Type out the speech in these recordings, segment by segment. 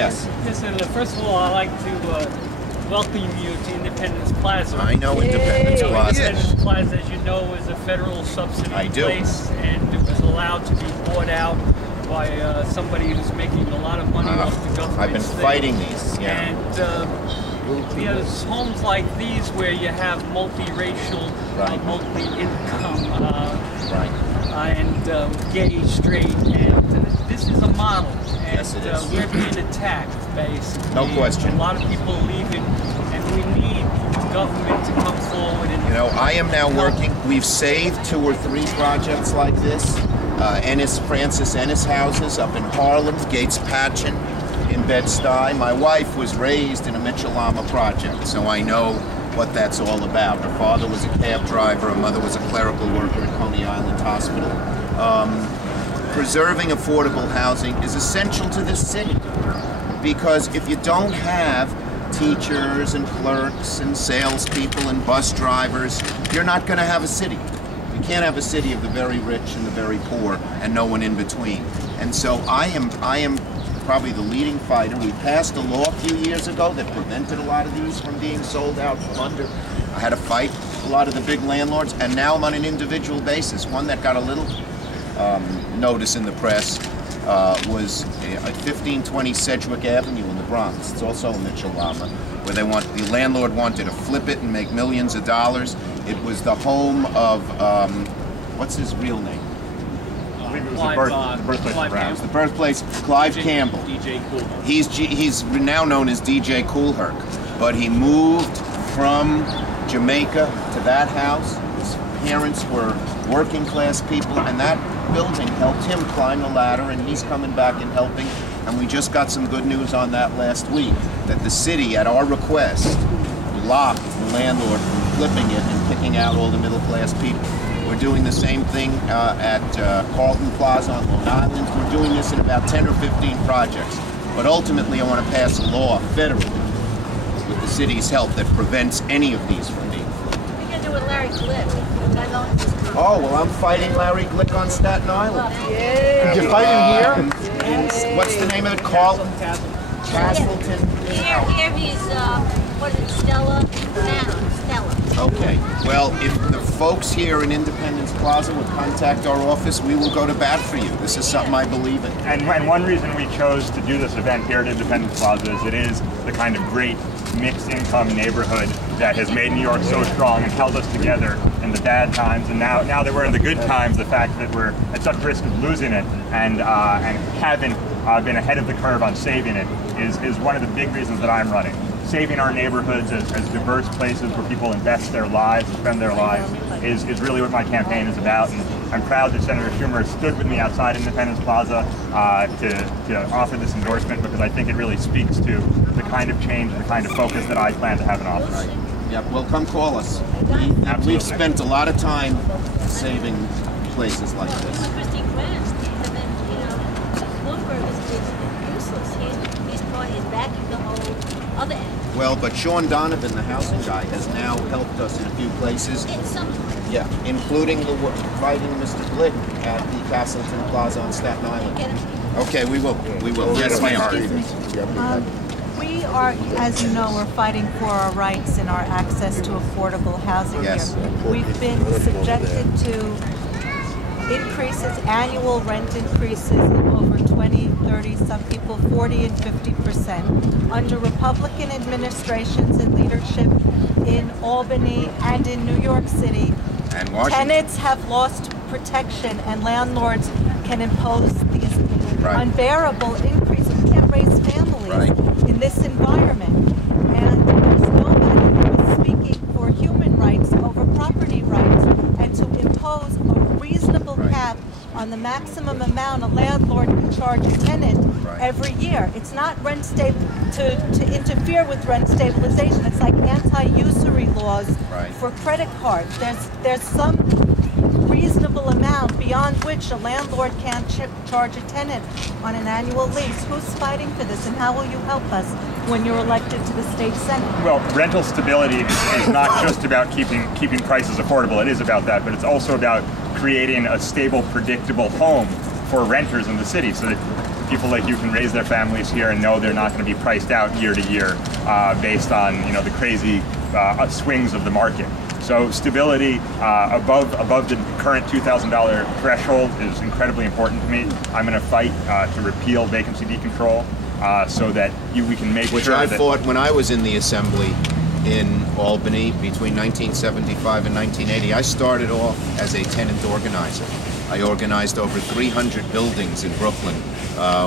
Yes. Listen, first of all, I'd like to welcome you to Independence Plaza. I know Independence Plaza. Independence Plaza, as you know, is a federal subsidy place, and it was allowed to be bought out by somebody who's making a lot of money off the government. I've been fighting these, yeah. And there's homes like these where you have multiracial, multi-income, and gay, straight, and this is a model. And yes, it is. We're being attacked, basically. No question. A lot of people are leaving, and we need government to come forward and... You know, I am now working. We've saved 2 or 3 projects like this. Francis Ennis houses up in Harlem, Gates Patchen in Bed-Stuy. My wife was raised in a Mitchell-Lama project, so I know what that's all about. Her father was a cab driver, her mother was a clerical worker at Coney Island Hospital. Preserving affordable housing is essential to this city, because if you don't have teachers and clerks and salespeople and bus drivers, you're not going to have a city. You can't have a city of the very rich and the very poor and no one in between. And so I am probably the leading fighter. We passed a law a few years ago that prevented a lot of these from being sold out from under. I had to fight a lot of the big landlords, and now I'm on an individual basis. One that got a little notice in the press was at 1520 Sedgwick Avenue in the Bronx. It's also a Mitchell-Lama, where the landlord wanted to flip it and make millions of dollars. It was the home of, what's his real name? I believe it was the birthplace of Browns. The birthplace, Clive Campbell. DJ Cool. He's now known as DJ Cool Herc, but he moved from Jamaica to that house. His parents were working class people, and that building helped him climb the ladder, and he's coming back and helping. And we just got some good news on that last week, that the city, at our request, blocked the landlord from flipping it and kicking out all the middle class people. We're doing the same thing at Carlton Plaza on Long Island. We're doing this in about 10 or 15 projects. But ultimately, I want to pass a law federally with the city's help that prevents any of these from being flipped. What are you going to do with Larry Glick? Oh, well, I'm fighting Larry Glick on Staten Island. Yeah. Did you fight him here? What's the name of it? Carlton? Castleton? Here he's, what is it, Stella? Stella. Okay. Well, if the folks here in Independence Plaza would contact our office, we will go to bat for you. This is something I believe in. And one reason we chose to do this event here at Independence Plaza is it is the kind of great mixed-income neighborhood that has made New York so strong and held us together in the bad times. And now that we're in the good times, the fact that we're at such risk of losing it and haven't been ahead of the curve on saving it is one of the big reasons that I'm running. Saving our neighborhoods as diverse places where people invest their lives and spend their lives is really what my campaign is about. And I'm proud that Senator Schumer stood with me outside Independence Plaza to offer this endorsement, because I think it really speaks to the kind of change, the kind of focus that I plan to have in office. Yep, well, come call us. We've spent a lot of time saving places like this. Christy Grant, and then, Bloomberg is useless. He's backing the whole other end. Well, but Sean Donovan, the housing guy, has now helped us in a few places. Yeah, including fighting Mr. Glick at the Castleton Plaza on Staten Island. Okay, we will. We will. Yes, ma'am. We are, as you know, we're fighting for our rights and our access to affordable housing here. We've been subjected to increases, annual rent increases of over 20, 30, some people 40 and 50%. Under Republican administrations and leadership in Albany and in New York City, and Washington, tenants have lost protection and landlords can impose these unbearable increases. We can't raise families in this environment. And there's nobody who is speaking for human rights over property rights, and to impose a reasonable cap on the maximum amount a landlord can charge a tenant every year. It's not rent to interfere with rent stabilization. It's like anti-usury laws for credit cards. There's some reasonable amount beyond which a landlord can't charge a tenant on an annual lease. Who's fighting for this, and how will you help us when you're elected to the state senate? Well, rental stability is not just about keeping prices affordable. It is about that, but it's also about creating a stable, predictable home for renters in the city, so that people like you can raise their families here and know they're not going to be priced out year to year based on the crazy swings of the market. So stability above the current $2,000 threshold is incredibly important to me. I'm going to fight to repeal vacancy decontrol so that we can make Which sure I that... fought when I was in the Assembly in Albany between 1975 and 1980. I started off as a tenant organizer. I organized over 300 buildings in Brooklyn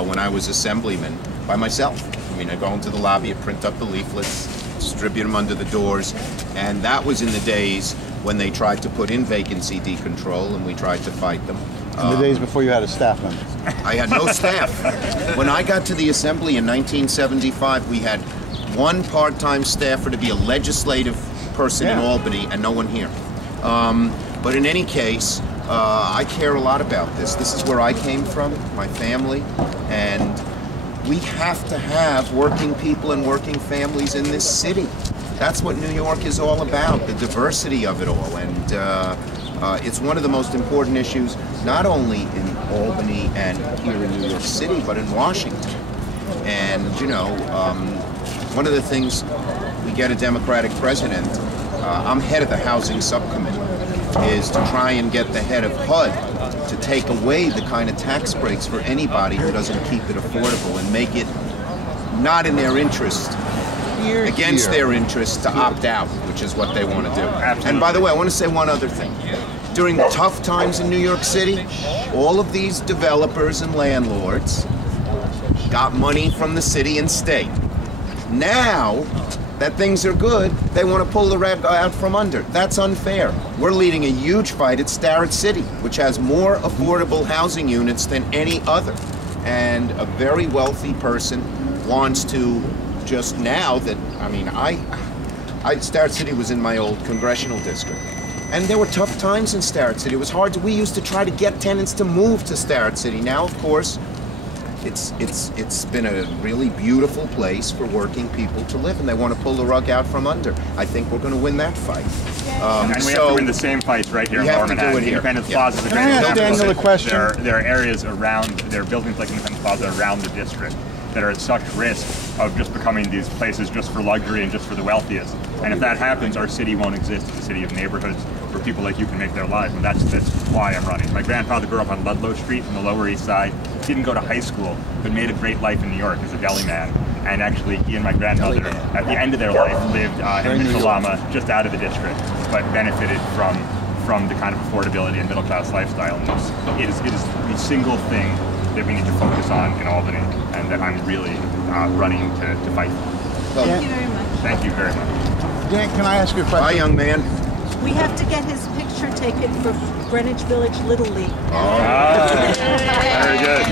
when I was Assemblyman by myself. I mean, I'd go into the lobby, I'd print up the leaflets, distribute them under the doors, and that was in the days when they tried to put in vacancy decontrol and we tried to fight them. In the days before you had a staff member. I had no staff. When I got to the Assembly in 1975, we had one part-time staffer to be a legislative person in Albany and no one here. But in any case, I care a lot about this. This is where I came from, my family, and we have to have working people and working families in this city. That's what New York is all about, the diversity of it all. And it's one of the most important issues, not only in Albany and here in New York City, but in Washington. And, one of the things, we get a Democratic president, I'm head of the Housing Subcommittee, is to try and get the head of HUD to take away the kind of tax breaks for anybody who doesn't keep it affordable and make it not in their interest, against their interest, to opt out, which is what they want to do. Absolutely. And by the way, I want to say one other thing. During the tough times in New York City, all of these developers and landlords got money from the city and state. Now that things are good, they want to pull the rug out from under. That's unfair. We're leading a huge fight at Starrett City, which has more affordable housing units than any other. And a very wealthy person wants to just now that, Starrett City was in my old congressional district. And there were tough times in Starrett City. It was hard. We used to try to get tenants to move to Starrett City. Now, of course, it's been a really beautiful place for working people to live, and they want to pull the rug out from under. I think we're going to win that fight. And we have to win the same fights right here in Lower Manhattan. Independence Plaza is a great example. Daniel a question? There are areas around, there are buildings like Independence Plaza around the district that are at such risk of just becoming these places just for luxury and just for the wealthiest. And if that happens, our city won't exist. It's a city of neighborhoods where people like you can make their lives, and that's why I'm running. My grandfather grew up on Ludlow Street in the Lower East Side, didn't go to high school, but made a great life in New York as a deli man. And actually, he and my grandmother, at the end of their life, lived in Mitchell-Lama, just out of the district, but benefited from the kind of affordability and middle-class lifestyle. And it is the single thing that we need to focus on in Albany, and that I'm really running to fight for. Thank you very much. Thank you very much. Dan, can I ask you a question? Hi, young man. We have to get his picture taken for Greenwich Village Little League. Very good.